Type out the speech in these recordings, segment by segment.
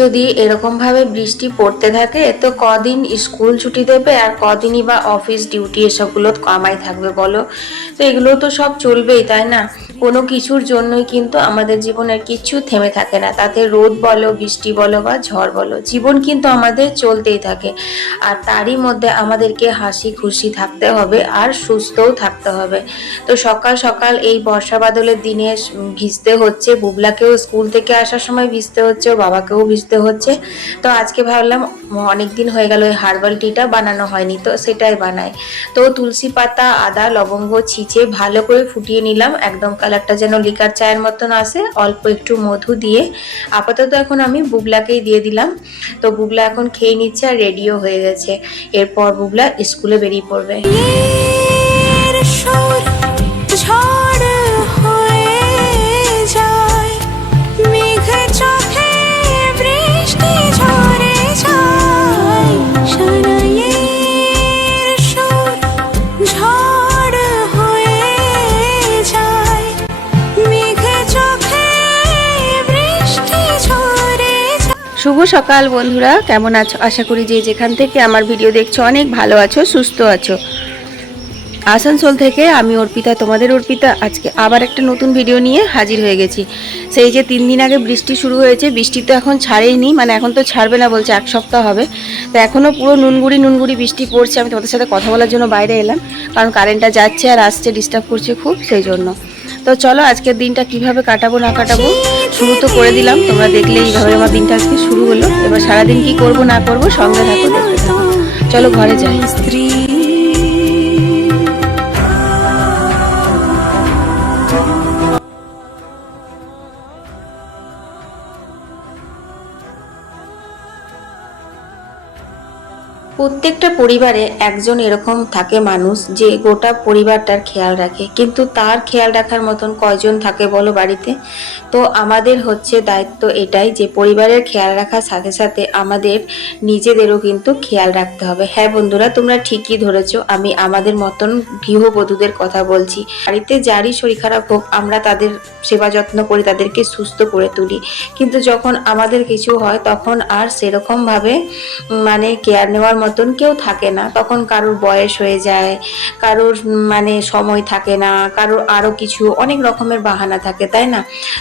যদি এরকমভাবে বৃষ্টি পড়তে থাকে, তো কদিন স্কুল ছুটি দেবে আর কদিনই বা অফিস ডিউটি এসবগুলো কামাই থাকবে বলো? তো এগুলো তো সব চলবেই, তাই না? কোনো কিছুর জন্যই কিন্তু আমাদের জীবনের কিচ্ছু থেমে থাকে না। তাতে রোদ বলো, বৃষ্টি বলো বা ঝড় বলো, জীবন কিন্তু আমাদের চলতেই থাকে। আর তারই মধ্যে আমাদেরকে হাসি খুশি থাকতে হবে আর সুস্থও থাকতে হবে। তো সকাল সকাল এই বর্ষা বাদলের দিনে ভিজতে হচ্ছে, বুবলাকেও স্কুল থেকে আসার সময় ভিজতে হচ্ছে, বাবাকেও ভিজতে হচ্ছে। তো আজকে ভাবলাম অনেক দিন হয়ে গেল ওই হার্বাল টিটা বানানো হয়নি, তো সেটাই বানাই। তো তুলসী পাতা, আদা, লবঙ্গ, ছিঁচে ভালো করে ফুটিয়ে নিলাম। একদম কালারটা যেন লিকার চায়ের মতন আসে, অল্প একটু মধু দিয়ে। আপাতত এখন আমি বুবলাকেই দিয়ে দিলাম। তো বুবলা এখন খেয়ে নিচ্ছে আর রেডিও হয়ে গেছে। এরপর বুবলা স্কুলে বেরিয়ে পড়বে। সকাল বন্ধুরা, কেমন আছো? আশা করি যে যেখান থেকে আমার ভিডিও দেখছ অনেক ভালো আছো, সুস্থ আছো। আসানসোল থেকে আমি অর্পিতা, তোমাদের অর্পিতা, আজকে আবার একটা নতুন ভিডিও নিয়ে হাজির হয়ে গেছি। সেই যে তিন দিন আগে বৃষ্টি শুরু হয়েছে, বৃষ্টি তো এখন ছাড়েইনি মানে এখন তো ছাড়বে না বলছে, এক সপ্তাহ হবে। তো এখনও পুরো নুনগুড়ি নুনগুড়ি বৃষ্টি পড়ছে, আমি তোমাদের সাথে কথা বলার জন্য বাইরে এলাম, কারণ কারেন্টটা যাচ্ছে আর আসছে ডিস্টার্ব করছে খুব, সেই জন্য। তো চলো আজকের দিনটা কীভাবে কাটাবো, না কাটাবো শুরু তো করে দিলাম। তোমরা দেখলে এইভাবে আমার দিনটা আজকে শুরু হলো। এবার সারাদিন কি করব না করব সঙ্গে থাকো চলো ঘরে যাই। স্ত্রী প্রত্যেকটা পরিবারে একজন এরকম থাকে মানুষ যে গোটা পরিবারটার খেয়াল রাখে। কিন্তু তার খেয়াল রাখার মতন কয়জন থাকে বলো বাড়িতে? তো আমাদের হচ্ছে দায়িত্ব এটাই যে পরিবারের খেয়াল রাখার সাথে সাথে আমাদের নিজেদেরও কিন্তু খেয়াল রাখতে হবে। হ্যাঁ বন্ধুরা, তোমরা ঠিকই ধরেছো, আমি আমাদের মতন গৃহবধূদের কথা বলছি। বাড়িতে যারই শরীর খারাপ হোক, আমরা তাদের সেবা যত্ন করি তাদেরকে সুস্থ করে তুলি। কিন্তু যখন আমাদের কিছু হয়, তখন আর সেরকমভাবে মানে কেয়ার নেওয়ার মতন কেউ থাকে না। তখন কারোর বয়স হয়ে যায়, কারোর মানে সময় থাকে না, কারোর আরও কিছু অনেক রকমের বাহানা থাকে, তাই না?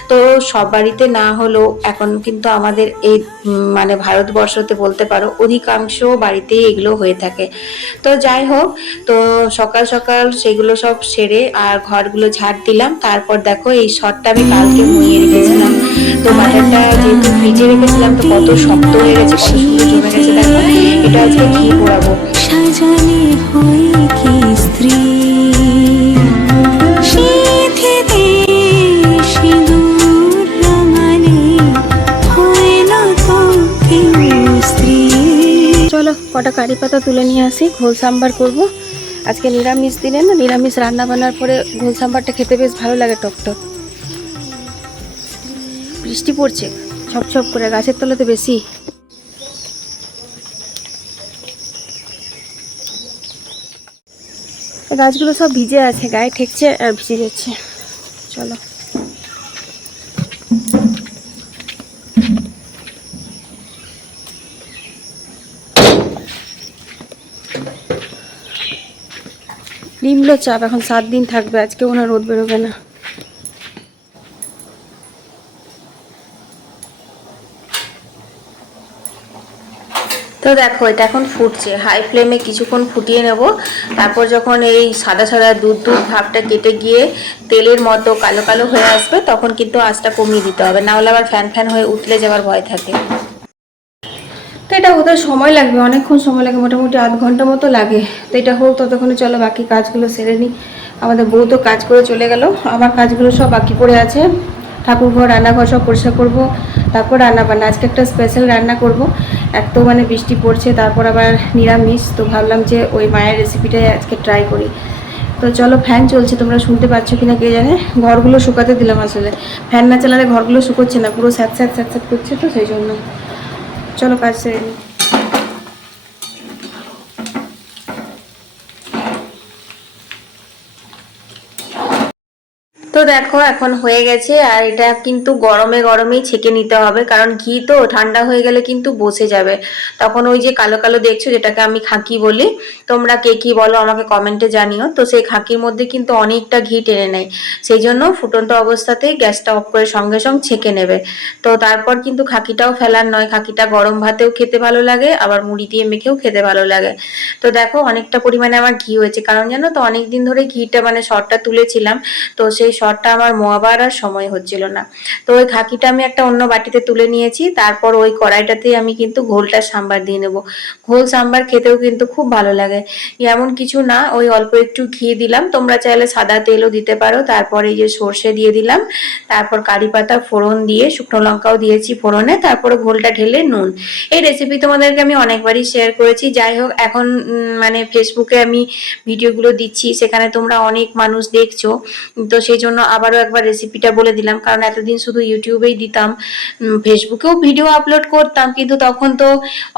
তো সব বাড়িতে না হলেও এখন কিন্তু আমাদের এই মানে ভারতবর্ষতে বলতে পারো অধিকাংশ বাড়িতেই এগুলো হয়ে থাকে। তো যাই হোক, তো সকাল সকাল সেগুলো সব সেরে আর ঘরগুলো ঝাড় দিলাম। তারপর দেখো এই শটটা আমি কালকে মুইয়ে রেখেছিলাম। তো বাটারটা যেহেতু ফ্রিজে রেখেছিলাম, তো কত শক্ত হয়ে গেছে, কত সুন্দর জমে গেছে, দেখো। এটা আজকে ঘি পোড়াবো। সাজালে হই কি স্ত্রী? চলো কটা কারি পাতা তুলে নিয়ে আসি ঘোল সাম্বার করব। আজকে নিরামিষ দিনে না নিরামিষ রান্না বান্নার পরে ঘোল সাম্বারটা খেতে বেশ ভালো লাগে টকটক বৃষ্টি পড়ছে ছপ ছপ করে গাছের তলাতে বেশি। গাছগুলো সব ভিজে আছে, গায়ে ঠেকছে আর ভিজে যাচ্ছে। চলো। নিম্ন চাপ, এখন সাত দিন থাকবে, আজকে ওনার রোদ বেরোবে না। তো দেখো, এটা এখন ফুটছে। হাই ফ্লেমে কিছুক্ষণ ফুটিয়ে নেব। তারপর যখন এই সাদা সাদা দুধ দুধ ভাবটা কেটে গিয়ে তেলের মতো কালো কালো হয়ে আসবে, তখন কিন্তু আঁচটা কমিয়ে দিতে হবে। না হলে আবার ফ্যান ফ্যান হয়ে উতলে যাওয়ার ভয় থাকে। তো এটা হতে সময় লাগবে, অনেকক্ষণ সময় লাগে, মোটামুটি আধ ঘণ্টা মতো লাগে। তো এটা হোক, ততক্ষণে চলো, বাকি কাজগুলো সেরে নিই। আমাদের বউ তো কাজ করে চলে গেল। আমার কাজগুলো সব বাকি পড়ে আছে। ঠাকুরঘর, রান্নাঘর সব পরিষ্কার করব। তারপর রান্না বান্না। আজকে একটা স্পেশাল রান্না করব। এক তো মানে বৃষ্টি পড়ছে, তারপর আবার নিরামিষ। তো ভাবলাম যে ওই মায়ের রেসিপিটাই আজকে ট্রাই করি। তো চলো ফ্যান চলছে, তোমরা শুনতে পাচ্ছ কিনা কে জানে? ঘরগুলো শুকাতে দিলাম আসলে। ফ্যান না চালালে ঘরগুলো শুকোচ্ছে না, পুরো স্যাঁত স্যাঁত স্যাঁত স্যাঁত করছে তো সেই জন্য। চলো কাজ সেরে দেখো, এখন হয়ে গেছে। আর এটা কিন্তু গরমে গরমেই ছেঁকে নিতে হবে। কারণ ঘি তো, ঠান্ডা হয়ে গেলে কিন্তু বসে যাবে। তখন ওই যে কালো কালো দেখছ, যেটাকে আমি খাকি বলি, তোমরা কে কি বলো আমাকে কমেন্টে জানিও। তো সেই খাকির মধ্যে কিন্তু অনেকটা ঘি টেনে নেয়। সেই জন্য ফুটন্ত অবস্থাতেই গ্যাসটা অফ করে সঙ্গে সঙ্গে ছেঁকে নেবে। তো তারপর কিন্তু খাকিটাও ফেলার নয়। খাকিটা গরম ভাতেও খেতে ভালো লাগে, আবার মুড়ি দিয়ে মেখেও খেতে ভালো লাগে। তো দেখো, অনেকটা পরিমাণে আমার ঘি হয়েছে। কারণ জানো তো অনেক দিন ধরে ঘিটা মানে শর্টটা তুলেছিলাম। তো সেই শর্টটা আমার মোয়াবার আর সময় হচ্ছিল না। তো ওই খাকিটা আমি একটা অন্য বাটিতে তুলে নিয়েছি, তারপর ওই কড়াইটাতেই আমি কিন্তু ঘোলটা সাম্বার দিয়ে নেব। ঘোল সাম্বার খেতেও কিন্তু খুব ভালো লাগে। এমন কিছু না, ওই অল্প একটু ঘি দিলাম। তোমরা চাইলে সাদা তেলও দিতে পারো। তারপর এই যে সর্ষে দিয়ে দিলাম, তারপর কারি পাতা, ফোড়ন দিয়ে, শুকনো লঙ্কাও দিয়েছি ফোড়নে, তারপরে ঘোলটা ঢেলে নুন। এই রেসিপি তোমাদেরকে আমি অনেকবারই শেয়ার করেছি। যাই হোক, এখন মানে ফেসবুকে আমি ভিডিওগুলো দিচ্ছি, সেখানে তোমরা অনেক মানুষ দেখছ। তো সেই জন্য আবারও একবার রেসিপিটা বলে দিলাম। কারণ এতদিন শুধু ইউটিউবেই দিতাম ফেসবুকেও ভিডিও আপলোড করতাম, কিন্তু তখন তো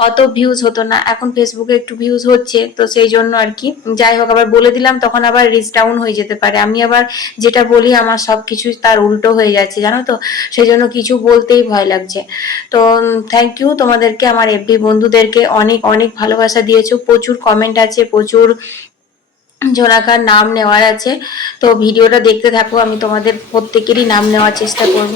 অত ভিউজ হতো না। এখন ফেসবুকে একটু ভিউজ হচ্ছে, তো সেই জন্য আর কি। যাই হোক, আবার বলে দিলাম, তখন আবার রিচ ডাউন হয়ে যেতে পারে। আমি আবার যেটা বলি, আমার সব কিছু তার উল্টো হয়ে যাচ্ছে, জানো তো? সেই জন্য কিছু বলতেই ভয় লাগছে। তো থ্যাংক ইউ তোমাদেরকে, আমার এফবি বন্ধুদেরকে অনেক অনেক ভালোবাসা দিয়েছ। প্রচুর কমেন্ট আছে, প্রচুর জোনাকার নাম নেওয়ার আছে। তো ভিডিওটা দেখতে থাকো, আমি তোমাদের প্রত্যেকেরই নাম নেওয়ার চেষ্টা করব।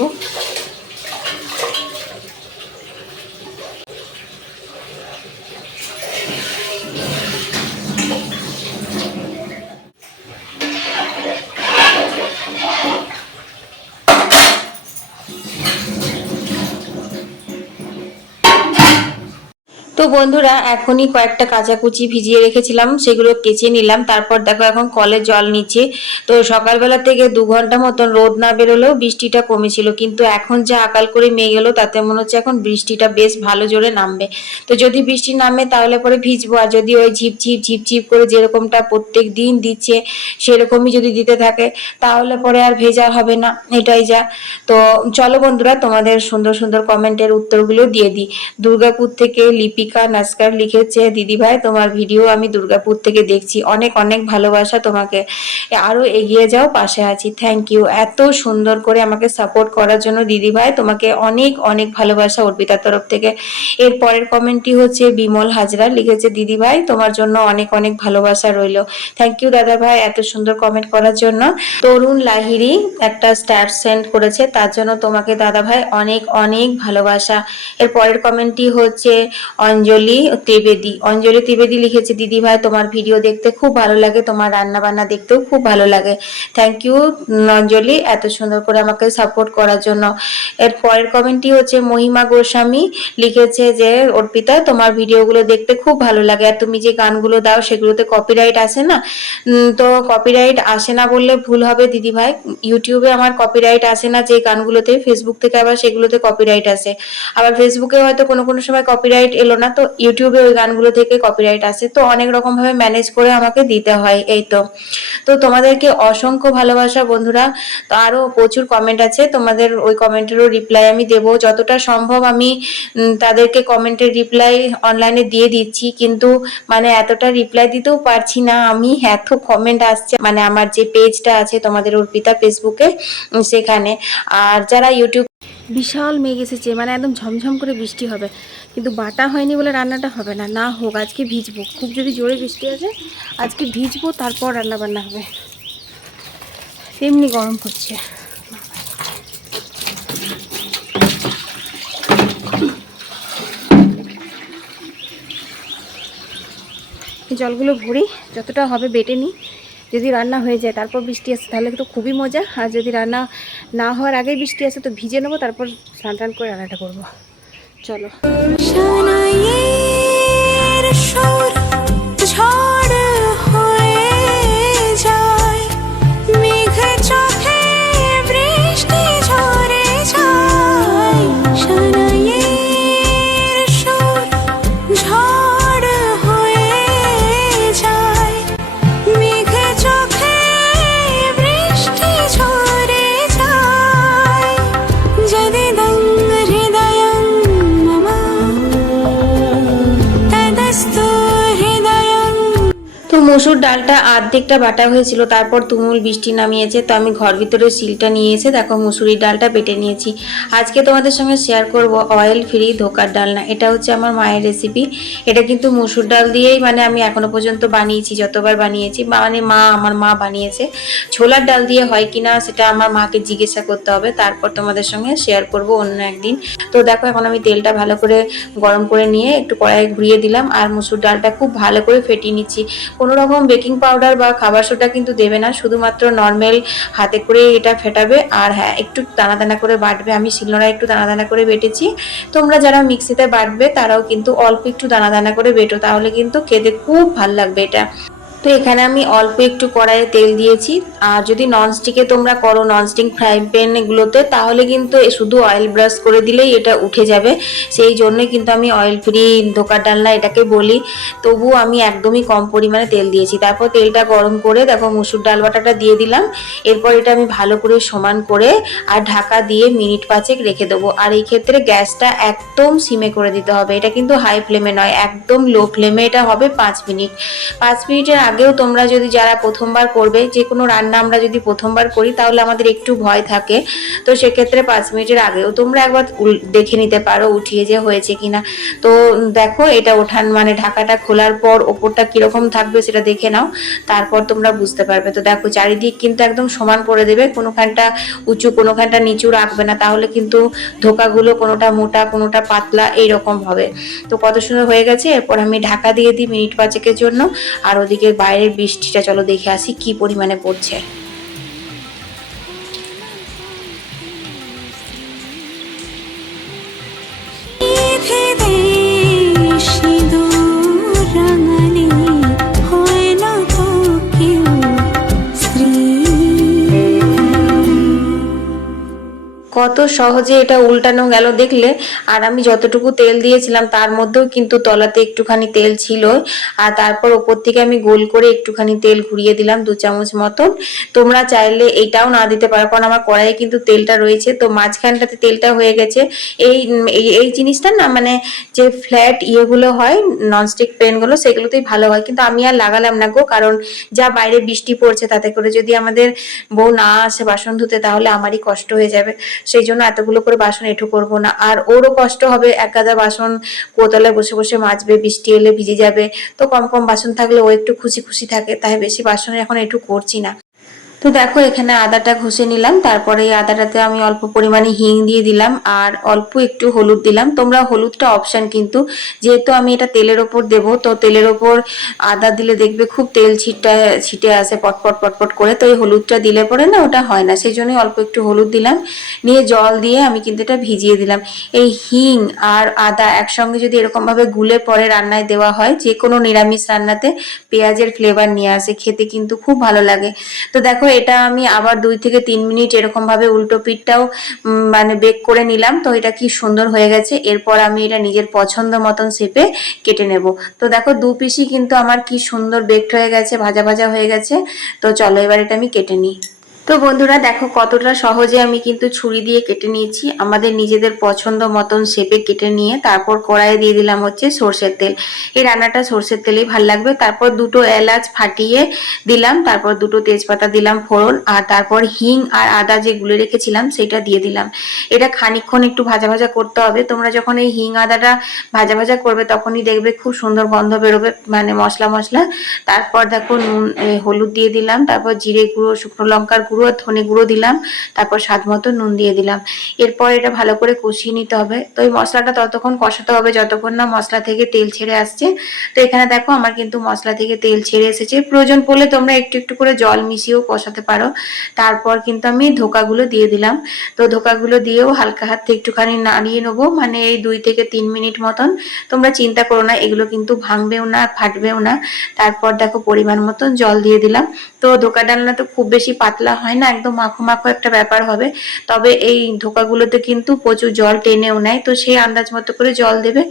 তো বন্ধুরা, এখনই কয়েকটা কাঁচাকুচি ভিজিয়ে রেখেছিলাম, সেগুলো কেচে নিলাম, তারপর দেখো এখন কলে জল নিচ্ছে। তো সকালবেলা থেকে দু ঘণ্টা মতন রোদ না বেরোলেও বৃষ্টিটা কমেছিল, কিন্তু এখন যা আকাল করে মেয়ে গেলো তাতে মনে হচ্ছে এখন বৃষ্টিটা বেশ ভালো জোরে নামবে। তো যদি বৃষ্টি নামে, তাহলে পরে ভিজবো, আর যদি ওই ঝিপঝিপ ঝিপঝিপ করে যেরকমটা প্রত্যেক দিন দিচ্ছে, সেরকমই যদি দিতে থাকে, তাহলে পরে আর ভেজা হবে না, এটাই যা। তো চলো বন্ধুরা, তোমাদের সুন্দর সুন্দর কমেন্টের উত্তরগুলো দিয়ে দিই। দুর্গাপুর থেকে লিপিকা নাস্কার লিখেছে দিদিভাই তোমার ভিডিও আমি দুর্গাপুর থেকে দেখছি। অনেক অনেক ভালোবাসা তোমাকে। আরও এগিয়ে যাও, পাশে আছি। থ্যাংক ইউ এত সুন্দর করে আমাকে সাপোর্ট করার জন্য দিদিভাই তোমাকে অনেক অনেক ভালোবাসা অর্পিতার তরফ থেকে। এর পরের কমেন্টটি হচ্ছে বিমল হাজরা লিখেছে দিদিভাই তোমার জন্য অনেক অনেক ভালোবাসা রইল। থ্যাংক ইউ দাদা ভাই, এত সুন্দর কমেন্ট করার জন্য। তরুণ লাহিরি একটা স্টার সেন্ড করেছে, তার জন্য তোমাকে দাদা ভাই অনেক অনেক ভালোবাসা। এর পরের কমেন্টটি হচ্ছে অঞ্জলি ত্রিবেদী। অঞ্জলি ত্রিবেদী লিখেছে, দিদি ভাই, তোমার ভিডিও দেখতে খুব ভালো লাগে, তোমার রান্না বান্না দেখতেও খুব ভালো লাগে। থ্যাংক ইউ অঞ্জলি, এত সুন্দর করে আমাকে সাপোর্ট করার জন্য। এর পরের কমেন্টটি হচ্ছে, মহিমা গোস্বামী লিখেছে যে, অর্পিতা, তোমার ভিডিওগুলো দেখতে খুব ভালো লাগে, আর তুমি যে গানগুলো দাও, সেগুলোতে কপিরাইট আসে না? তো কপিরাইট আসে না বললে ভুল হবে, দিদি ভাই। ইউটিউবে আমার কপিরাইট আসে না, যে গানগুলোতে ফেসবুক থেকে আবার সেগুলোতে কপিরাইট আসে। আবার ফেসবুকে হয়তো কোনো কোনো সময় কপিরাইট এলো না তো ইউটিউবে ওই গানগুলো থেকে কপিরাইট আসে। তো অনেক রকম ভাবে ম্যানেজ করে আমাকে দিতে হয়, এই তো। তো তোমাদেরকে অসংখ্য ভালোবাসা বন্ধুরা। তো আরও প্রচুর কমেন্ট আছে, তোমাদের ওই কমেন্টেরও রিপ্লাই আমি দেব। যতটা সম্ভব আমি তাদেরকে কমেন্টের রিপ্লাই অনলাইনে দিয়ে দিচ্ছি। কিন্তু মানে এতটা রিপ্লাই দিতেও পারছি না আমি, এত কমেন্ট আসছে। মানে আমার যে পেজটা আছে তোমাদের অর্পিতা ফেসবুকে সেখানে। আর যারা ইউটিউব বিশাল মেঘ এসেছে মানে একদম ঝমঝম করে বৃষ্টি হবে। কিন্তু বাটা হয়নি বলে রান্নাটা হবে না। না হোক, আজকে ভিজবো। খুব যদি জোরে বৃষ্টি আছে আজকে ভিজবো, তারপর রান্না বান্না হবে। তেমনি গরম করছে জলগুলো ভরি, যতটা হবে বেটে নিই। যদি রান্না হয়ে যায়, তারপর বৃষ্টি আসে, তাহলে তো খুবই মজা। আর যদি রান্না না হওয়ার আগেই বৃষ্টি আসে, তো ভিজে নেব, তারপর স্নান টান করে রান্নাটা করব। চলো। মসুর ডালটা আর্ধেকটা বাটা হয়েছিল, তারপর তুমুল বৃষ্টি নামিয়েছে, তো আমি ঘর ভিতরে শিলটা নিয়ে এসে দেখো মুসুরির ডালটা বেটে নিয়েছি। আজকে তোমাদের সঙ্গে শেয়ার করব অয়েল ফ্রি ধোকার ডালনা এটা হচ্ছে আমার মায়ের রেসিপি এটা কিন্তু মুসুর ডাল দিয়েই মানে আমি এখনও পর্যন্ত বানিয়েছি, যতবার বানিয়েছি মানে মা, আমার মা বানিয়েছে। ছোলার ডাল দিয়ে হয় কিনা সেটা আমার মাকে জিজ্ঞাসা করতে হবে, তারপর তোমাদের সঙ্গে শেয়ার করব অন্য একদিন। তো দেখো এখন আমি তেলটা ভালো করে গরম করে নিয়ে একটু কড়াইয়ে ঘুরিয়ে দিলাম, আর মুসুর ডালটা খুব ভালো করে ফেটিয়ে নিচ্ছি। কোনো রকম বেকিং পাউডার বা খাবার সোডা কিন্তু দেবে না, শুধুমাত্র নর্মেল হাতে করে এটা ফেটাবে। আর হ্যাঁ একটু দানা দানা করে বাটবে, আমি শিলনোড়া একটু দানা দানা করে বেটেছি। তোমরা যারা মিক্সিতে বাটবে, তারাও কিন্তু অল্প একটু দানা দানা করে বেটো, তাহলে কিন্তু খেতে খুব ভালো লাগবে এটা। তো এখানে আমি অল্প একটু কড়াইয়ে তেল দিয়েছি। আর যদি ননস্টিকে তোমরা করো ননস্টিক ফ্রাই প্যান তাহলে কিন্তু শুধু অয়েল ব্রাশ করে দিলেই এটা উঠে যাবে। সেই জন্যই কিন্তু আমি অয়েল ফ্রি ধোকার ডালনা এটাকে বলি। তবুও আমি একদমই কম পরিমাণে তেল দিয়েছি। তারপর তেলটা গরম করে দেখো মুসুর ডাল বাটাটা দিয়ে দিলাম। এরপর এটা আমি ভালো করে সমান করে আর ঢাকা দিয়ে মিনিট পাঁচেক রেখে দেবো। আর এই ক্ষেত্রে গ্যাসটা একদম সিমে করে দিতে হবে। এটা কিন্তু হাই ফ্লেমে নয়, একদম লো ফ্লেমে এটা হবে পাঁচ মিনিট। পাঁচ মিনিটের আগেও তোমরা যদি যারা প্রথমবার করবে, যে কোনো রান্না আমরা যদি প্রথমবার করি, তাহলে আমাদের একটু ভয় থাকে। তো সেক্ষেত্রে পাঁচ মিনিটের আগেও তোমরা একবার দেখে নিতে পারো উঠিয়ে যে হয়েছে কিনা। তো দেখো, এটা ওঠান মানে ঢাকাটা খোলার পর ওপরটা কীরকম থাকবে সেটা দেখে নাও। তারপর তোমরা বুঝতে পারবে। তো দেখো, চারিদিক কিন্তু একদম সমান করে দেবে। কোনোখানটা উঁচু, কোনোখানটা নিচু রাখবে না। তাহলে কিন্তু ধোকাগুলো কোনোটা মোটা, কোনোটা পাতলা এইরকম হবে। তো কত সুন্দর হয়ে গেছে। এরপর আমি ঢাকা দিয়ে দিই মিনিট পাঁচেকের জন্য। আর ওদিকে বাইরের বৃষ্টিটা চলো দেখে আসি কি পরিমাণে পড়ছে। কত সহজে এটা উল্টানো গেল দেখলে, আর আমি যতটুকু তেল দিয়েছিলাম তার মধ্যেও কিন্তু তলাতে একটুখানি তেল ছিল। আর তারপর ওপর থেকে আমি গোল করে একটুখানি তেল ঘুরিয়ে দিলাম দু চামচ মতন। তোমরা চাইলে এটাও না দিতে পারো, কারণ আমার কড়াইয়ে কিন্তু তেলটা রয়েছে। তো মাঝখানটাতে তেলটা হয়ে গেছে। এই এই জিনিসটা না মানে যে ফ্ল্যাট ইয়েগুলো হয় ননস্টিক পেনগুলো সেগুলোতেই ভালো হয়। কিন্তু আমি আর লাগালাম না গো, কারণ যা বাইরে বৃষ্টি পড়ছে তাতে করে যদি আমাদের বউ না আসে বাসন ধুতে, তাহলে আমারই কষ্ট হয়ে যাবে। সেই জন্য এতগুলো করে বাসন এঁঠো করব না। আর ওরও কষ্ট হবে, এক গাদা বাসন কোতলায় বসে বসে মাজবে, বৃষ্টি এলে ভিজে যাবে। তো কম কম বাসন থাকলে ও একটু খুশি খুশি থাকে, তাই বেশি বাসন এখন একটু করছি না। তো দেখো, এখানে আদাটা ঘষে নিলাম। তারপরে এই আদাটাতে আমি অল্প পরিমাণে হিং দিয়ে দিলাম আর অল্প একটু হলুদ দিলাম। তোমরা হলুদটা অপশান কিন্তু, যেহেতু আমি এটা তেলের ওপর দেব, তো তেলের ওপর আদা দিলে দেখবে খুব তেল ছিটটা ছিটে আসে পটপট পটপট করে। তো এই হলুদটা দিলে পরে না ওটা হয় না। সেই জন্যই অল্প একটু হলুদ দিলাম। নিয়ে জল দিয়ে আমি কিন্তু এটা ভিজিয়ে দিলাম। এই হিং আর আদা একসঙ্গে যদি এরকমভাবে গুলে পরে রান্নায় দেওয়া হয়, যে কোনো নিরামিষ রান্নাতে পেঁয়াজের ফ্লেভার নিয়ে আসে, খেতে কিন্তু খুব ভালো লাগে। তো দেখো এটা আমি আবার দুই থেকে তিন মিনিট এরকম ভাবে উল্টো পিঠটাও মানে বেক করে নিলাম। তো এটা কি সুন্দর হয়ে গেছে। এরপর আমি এটা নিজের পছন্দ মতন শেপে কেটে নেব। তো দেখো, দু পিসই কিন্তু আমার কি সুন্দর বেকড হয়ে গেছে, ভাজা ভাজা হয়ে গেছে। তো চলো এবার এটা আমি কেটে নিই। তো বন্ধুরা দেখো কতটা সহজে আমি কিন্তু ছুরি দিয়ে কেটে নিয়েছি। আমাদের নিজেদের পছন্দ মতন শেপে কেটে নিয়ে তারপর কড়াইয়ে দিয়ে দিলাম হচ্ছে সর্ষের তেল। এই রান্নাটা সর্ষের তেলেই ভালো লাগবে। তারপর দুটো এলাচ ফাটিয়ে দিলাম। তারপর দুটো তেজপাতা দিলাম ফোড়ন আর তারপর হিং আর আদা যে গুলে রেখেছিলাম সেটা দিয়ে দিলাম। এটা খানিকক্ষণ একটু ভাজা ভাজা করতে হবে। তোমরা যখন এই হিং আদাটা ভাজা ভাজা করবে তখনই দেখবে খুব সুন্দর গন্ধ বেরোবে মানে মশলা মশলা। তারপর দেখো নুন হলুদ দিয়ে দিলাম। তারপর জিরে গুঁড়ো, শুকনো লঙ্কার গুঁড়ো আর ধনে গুঁড়ো দিলাম, তারপর স্বাদ মতো নুন দিয়ে দিলাম। এরপর এটা ভালো করে কষিয়ে নিতে হবে। তো এই মশলাটা ততক্ষণ কষাতে হবে, যতক্ষণ না মশলা থেকে তেল ছেড়ে আসছে। তো এখানে দেখো আমার কিন্তু মশলা থেকে তেল ছেড়ে এসেছে। প্রয়োজন পড়লে তোমরা একটু একটু করে জল মিশিয়েও কষাতে পারো। তারপর কিন্তু আমি ধোকাগুলো দিয়ে দিলাম। তো ধোকাগুলো দিয়েও হালকা হাতে একটুখানি নাড়িয়ে নেব মানে এই দুই থেকে তিন মিনিট মতন। তোমরা চিন্তা করো না, এগুলো কিন্তু ভাঙবেও না, ফাটবেও না। তারপর দেখো পরিমাণ মতন জল দিয়ে দিলাম। তো ধোকা ডালনা তো খুব বেশি পাতলা হয় না, একদম মাখো মাখো একটা ব্যাপার হবে। তবে এই ধোকাগুলোতে কিন্তু প্রচুর জল টেনেও নেয়, তো সেই আন্দাজ মতো করে জল দেবে।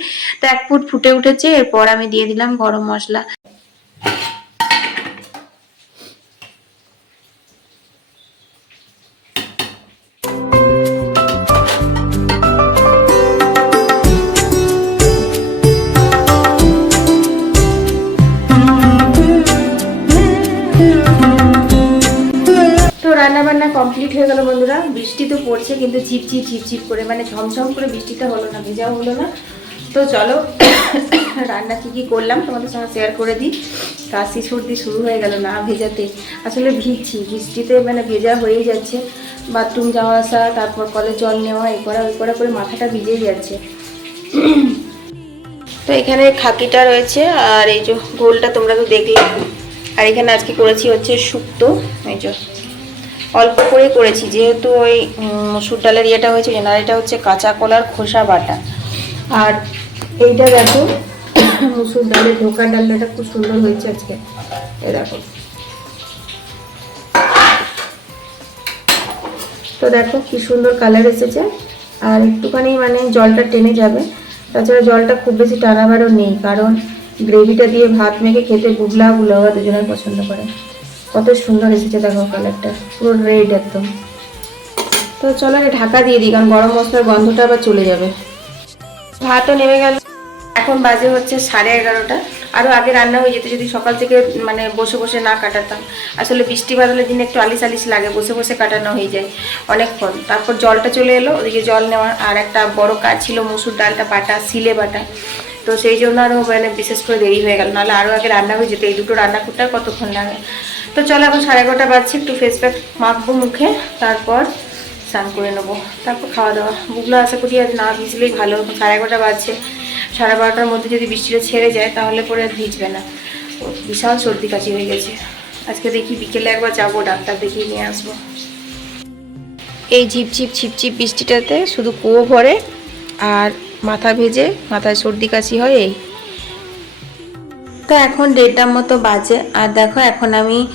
তো এক ফুট ফুটে উঠেছে, এরপর আমি দিয়ে দিলাম গরম মশলা। বৃষ্টি তো পড়ছে, কিন্তু ঝিপঝিপ ঝিপঝিপ করে মানে ঝমঝম করে বৃষ্টিটা হলো না ভেজাও হলো না। তো চলো, রান্না কী কী করলাম তোমাদের সঙ্গে শেয়ার করে দিই। কাশি, সর্দি শুরু হয়ে গেল না ভেজাতে। আসলে ভিজছি, বৃষ্টিতে মানে ভেজা হয়েই যাচ্ছে। বাথরুম যাওয়া আসা, তারপর কলে জল নেওয়া এ করা, ওই করা করে মাথাটা ভিজেই যাচ্ছে। তো এখানে খাকিটা রয়েছে, আর এই যে গোলটা তোমরা তো দেখলে। আর এখানে আজকে করেছি হচ্ছে শুক্তো, এই যে। অল্প করে করেছি। যেহেতু ওই মসুর ডালের ইয়েটা হয়েছে না এটা হচ্ছে কাঁচা কলার খোসা বাটা। আর এইটা দেখো, মসুর ডালের ঢোকা ডালনাটা খুব সুন্দর হয়েছে আজকে। এ দেখো। তো দেখো কি সুন্দর কালার এসেছে। আর একটুখানি মানে জলটা টেনে যাবে। তাছাড়া জলটা খুব বেশি টানাবারও নেই, কারণ গ্রেভিটা দিয়ে ভাত মেখে খেতে বুগলা বুলাওয়া দুজনে পছন্দ করে। কত সুন্দর এসেছে দেখো কালারটা, পুরো রেড একদম। তো চলো এটা ঢাকা দিয়ে দিই, কারণ গরম মশলার গন্ধটা আবার চলে যাবে। ভাতও নেমে গেল। এখন বাজে হচ্ছে সাড়ে এগারোটা। আরও আগে রান্না হয়ে যেত, যদি সকাল থেকে মানে বসে বসে না কাটাতাম। আসলে বৃষ্টি বাদলের দিনে একটু আলিস আলিস লাগে, বসে বসে কাটানো হয়ে যায় অনেকক্ষণ তারপর জলটা চলে এলো, ওদিকে জল নেওয়া আর একটা বড় কাজ ছিল, মুসুর ডালটা বাটা সিলে বাটা। তো সেই জন্য আরও মানে বিশেষ করে দেরি হয়ে গেল। নাহলে আরও আগে রান্না হয়ে যেত, এই দুটো রান্না করতে আর কতক্ষণ লাগে? তো চলো এখন সাড়ে এগারোটা বাজছে, একটু ফেস প্যাক মাখবো মুখে, তারপর স্নান করে নেব। তারপর খাওয়া দাওয়া। বুগলো আশা করি আর না ভিজলেই ভালো। সাড়ে এগারোটা বাজছে, সাড়ে বারোটার মধ্যে যদি বৃষ্টিটা ছেড়ে যায়, তাহলে পরে আর ভিজবে না। বিশাল সর্দি কাশি হয়ে গেছে। আজকে দেখি বিকেলে একবার যাব, ডাক্তার দেখিয়ে নিয়ে আসব। এই ঝিপঝিপ ঝিপঝিপ বৃষ্টিটাতে শুধু কুয়ো ভরে আর মাথা ভেজে, মাথায় সর্দি কাশি হয় এই। তো এখন দেড়টার মতো বাজে। আর দেখো, এখন আমি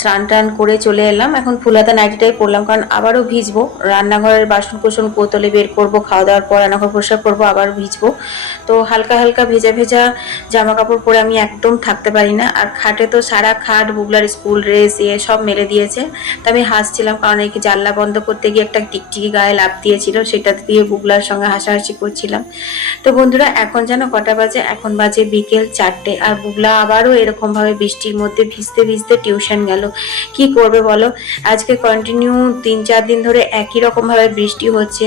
স্নান টান করে চলে এলাম। এখন ফুলাতা নাইটিটাই পরলাম কারণ আবারও ভিজবো। রান্নাঘরের বাসন কোসন কোতলে বের করব খাওয়া দাওয়ার পর রান্নাঘর পরিষ্কার করব, আবার ভিজবো। তো হালকা হালকা ভেজা ভেজা জামা কাপড় পরে আমি একদম থাকতে পারি না। আর খাটে তো সারা খাট বুগলার স্কুল ড্রেস ইয়ে সব মেলে দিয়েছে। তো আমি হাসছিলাম, কারণ এই জানলা বন্ধ করতে গিয়ে একটা টিকটিকি গায়ে লাভ দিয়েছিল, সেটা দিয়ে বুগলার সঙ্গে হাসাহাসি করছিলাম। তো বন্ধুরা, এখন যেন কটা বাজে? এখন বাজে বিকেল চারটে। আর বুগলা আবারও এরকমভাবে বৃষ্টির মধ্যে ভিজতে ভিজতে টিউশন গেল। কি করবে বলো? আজকে কন্টিনিউ তিন চার দিন ধরে একই রকমভাবে বৃষ্টি হচ্ছে।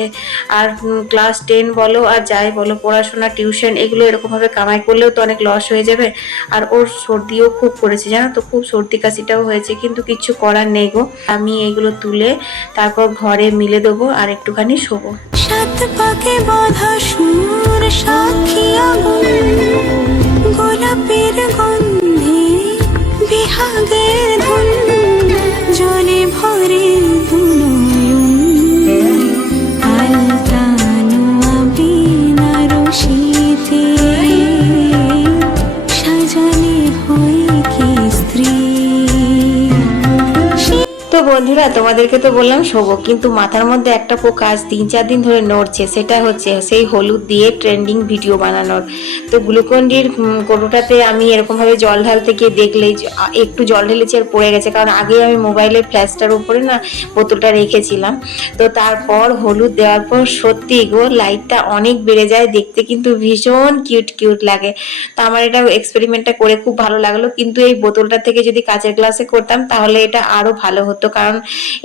আর ক্লাস টেন বলো আর যাই বলো, পড়াশোনা টিউশন এগুলো এরকমভাবে কামাই করলেও তো অনেক লস হয়ে যাবে। আর ওর সর্দিও খুব করেছে, জানো তো? খুব সর্দি কাশিটাও হয়েছে, কিন্তু কিচ্ছু করার নেই গো। আমি এগুলো তুলে তারপর ঘরে মিলে দেবো আর একটুখানি শোবো। সাক্ষী গোলাপের গন্ধে বিহাগের ধন জলে ভরে তোমাদেরকে তো বললাম শোবো, কিন্তু মাথার মধ্যে একটা পোকা আজ তিন চার দিন ধরে নড়ছে, সেটা হচ্ছে সেই হলুদ দিয়ে ট্রেন্ডিং ভিডিও বানানোর। তো গ্লুকন্ডির কোটোটাতে আমি এরকমভাবে জল ঢালতে গিয়ে দেখলেই একটু জল ঢেলেছি আর পড়ে গেছে, কারণ আগে আমি মোবাইলের ফ্ল্যাশটার উপরে না বোতলটা রেখেছিলাম। তো তারপর হলুদ দেওয়ার পর সত্যি গো লাইটটা অনেক বেড়ে যায়, দেখতে কিন্তু ভীষণ কিউট কিউট লাগে। তো আমার এটা এক্সপেরিমেন্টটা করে খুব ভালো লাগল, কিন্তু এই বোতলটা থেকে যদি কাঁচের গ্লাসে করতাম, তাহলে এটা আরও ভালো হতো, কারণ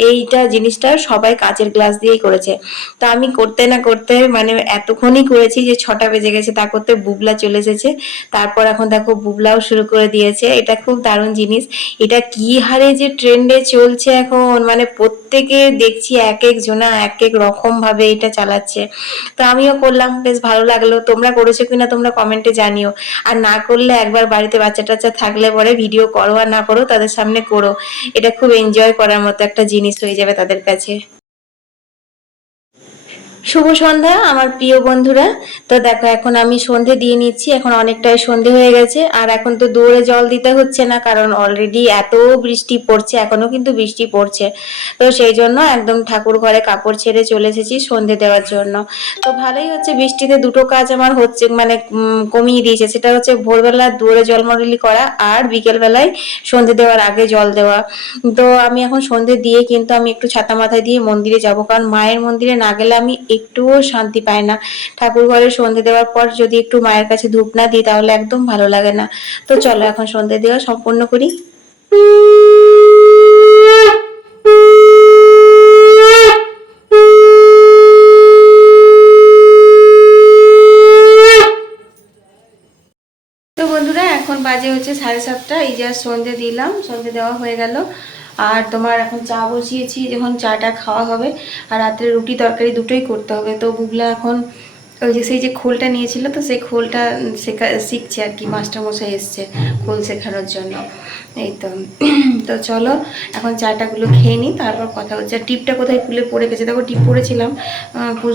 এইটা জিনিসটা সবাই কাঁচের গ্লাস দিয়েই করেছে। তো আমি করতে না করতে মানে এতক্ষণই করেছি যে ছটা বেজে গেছে, তা করতে বুবলা চলে এসেছে। তারপর এখন দেখো বুবলাও শুরু করে দিয়েছে। এটা খুব দারুণ জিনিস। এটা কি হারে যে ট্রেন্ডে চলছে এখন? মানে প্রত্যেকে দেখছি এক এক জনা এক এক রকম ভাবে এটা চালাচ্ছে। তো আমিও করলাম, বেশ ভালো লাগল। তোমরা করেছ কিনা তোমরা কমেন্টে জানিও। আর না করলে একবার বাড়িতে বাচ্চা টাচ্চা থাকলে পরে ভিডিও করো আর না করো, তাদের সামনে করো। এটা খুব এনজয় করার মতো একটা জিনিস হয়ে যাবে তাদের কাছে। শুভ সন্ধ্যা, আমার প্রিয় বন্ধুরা। তো দেখো, এখন আমি সন্ধে দিয়ে নিচ্ছি। এখন অনেকটাই সন্ধে হয়ে গেছে। আর এখন তো দৌড়ে জল দিতে হচ্ছে না, কারণ অলরেডি এত বৃষ্টি পড়ছে, এখনও কিন্তু বৃষ্টি পড়ছে। তো সেই জন্য একদম ঠাকুর ঘরে কাপড় ছেড়ে চলে এসেছি সন্ধে দেওয়ার জন্য। তো ভালোই হচ্ছে, বৃষ্টিতে দুটো কাজ আমার হচ্ছে মানে কমিয়ে দিয়েছে। সেটা হচ্ছে, ভোরবেলা দৌড়ে জলমডলি করা আর বিকেলবেলায় সন্ধে দেওয়ার আগে জল দেওয়া। তো আমি এখন সন্ধে দিয়ে কিন্তু আমি একটু ছাতা মাথায় দিয়ে মন্দিরে যাব, কারণ মায়ের মন্দিরে না গেলে আমি একটুও শান্তি পায় না। ঠাকুর ঘরে সন্ধে দেওয়ার পর যদি একটু মায়ের কাছে ধূপ না দিই, তাহলে একদম ভালো লাগে না। তো চলো এখন সন্ধে দেওয়া সম্পূর্ণ করি। বাজে হচ্ছে সাড়ে সাতটা। এই যে সন্ধে দিলাম, সন্ধে দেওয়া হয়ে গেল। আর তোমার এখন চা বসিয়েছি, যখন চাটা খাওয়া হবে আর রাত্রে রুটি তরকারি দুটোই করতে হবে। তো বুগলা এখন ওই যে সেই যে খোলটা নিয়েছিল তো সেই খোলটা শেখা, শিখছে আর কি, মাস্টারমশাই এসছে খোল শেখানোর জন্য। এই তো। তো চলো, এখন চাটাগুলো খেয়ে নিই, তারপর কথা হচ্ছে। টিপটা কোথায় খুলে পড়ে গেছে? দেখো টিপ পড়েছিলাম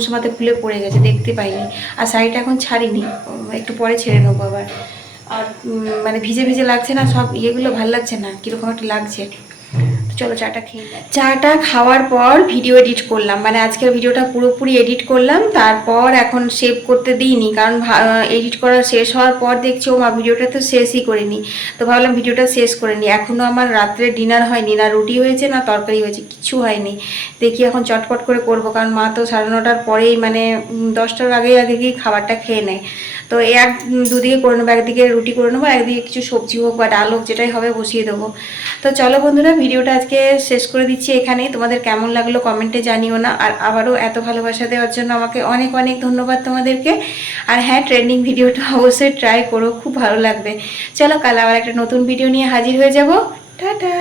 সময়তে খুলে পড়ে গেছে দেখতে পাইনি। আর শাড়িটা এখন ছাড়িনি, একটু পরে ছেড়ে নেব আবার। আর মানে ভিজে ভিজে লাগছে না, সব ইয়েগুলো ভালো লাগছে না, কীরকম একটা লাগছে। চলো চাটা খেয়ে। চাটা খাওয়ার পর ভিডিও এডিট করলাম। মানে আজকের ভিডিওটা পুরোপুরি এডিট করলাম। তারপর এখন সেভ করতে দিইনি। কারণ এডিট করা শেষ হওয়ার পর দেখছি ও মা ভিডিওটা তো শেষই করিনি। তো ভাবলাম ভিডিওটা শেষ করে নিই। এখনও আমার রাত্রে ডিনার হয়নি। না রুটি হয়েছে, না তরকারি হয়েছে কিছু হয়নি। দেখি এখন চটপট করে করব। কারণ মা তো সাড়ে নটার পরেই মানে দশটার আগে আগে গিয়ে খাবারটা খেয়ে নেয়। তো এক দুদিকে করে নেব, একদিকে রুটি করে নেব, একদিকে কিছু সবজি হোক বা ডাল হোক, যেটাই হবে বসিয়ে দেবো। তো চলো বন্ধুরা, ভিডিওটা আজকে শেষ করে দিচ্ছি এখানেই। তোমাদের কেমন লাগল কমেন্টে জানিও না, আর আবারও এত ভালোবাসা দেওয়ার জন্য আমাকে অনেক অনেক ধন্যবাদ তোমাদেরকে। আর হ্যাঁ ট্রেন্ডিং ভিডিওটা অবশ্যই ট্রাই করো, খুব ভালো লাগবে। চলো, কাল আবার একটা নতুন ভিডিও নিয়ে হাজির হয়ে যাব। টাটা!